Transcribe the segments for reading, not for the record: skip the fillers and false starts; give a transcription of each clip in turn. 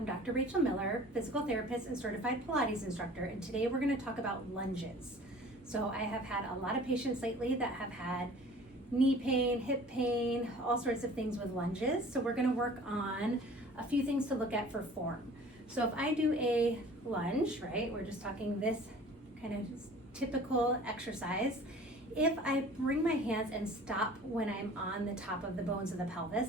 I'm Dr. Rachel Miller, physical therapist and certified Pilates instructor, and today we're going to talk about lunges. So I have had a lot of patients lately that have had knee pain, hip pain, all sorts of things with lunges. So we're going to work on a few things to look at for form. So if I do a lunge, right, we're just talking this kind of typical exercise. If I bring my hands and stop when I'm on the top of the bones of the pelvis,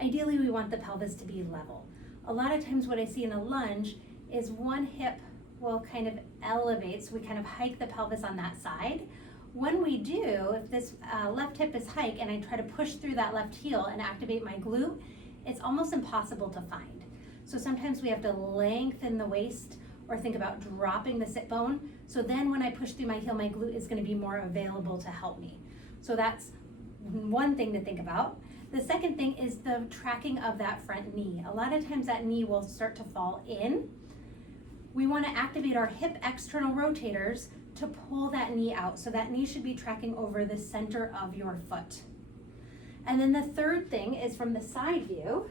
ideally we want the pelvis to be level. A lot of times what I see in a lunge is one hip will kind of elevate, so we kind of hike the pelvis on that side. When we do, if this left hip is hike and I try to push through that left heel and activate my glute, it's almost impossible to find. So sometimes we have to lengthen the waist or think about dropping the sit bone. So then when I push through my heel, my glute is going to be more available to help me. So that's one thing to think about. The second thing is the tracking of that front knee. A lot of times that knee will start to fall in. We want to activate our hip external rotators to pull that knee out. So that knee should be tracking over the center of your foot. And then the third thing is from the side view.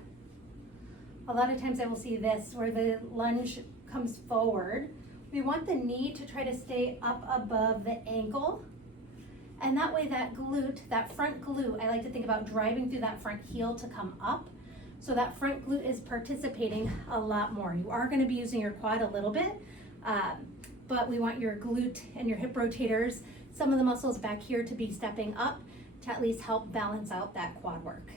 A lot of times I will see this where the lunge comes forward. We want the knee to try to stay up above the ankle. And that way that glute, that front glute, I like to think about driving through that front heel to come up. So that front glute is participating a lot more. You are going to be using your quad a little bit, but we want your glute and your hip rotators, some of the muscles back here to be stepping up to at least help balance out that quad work.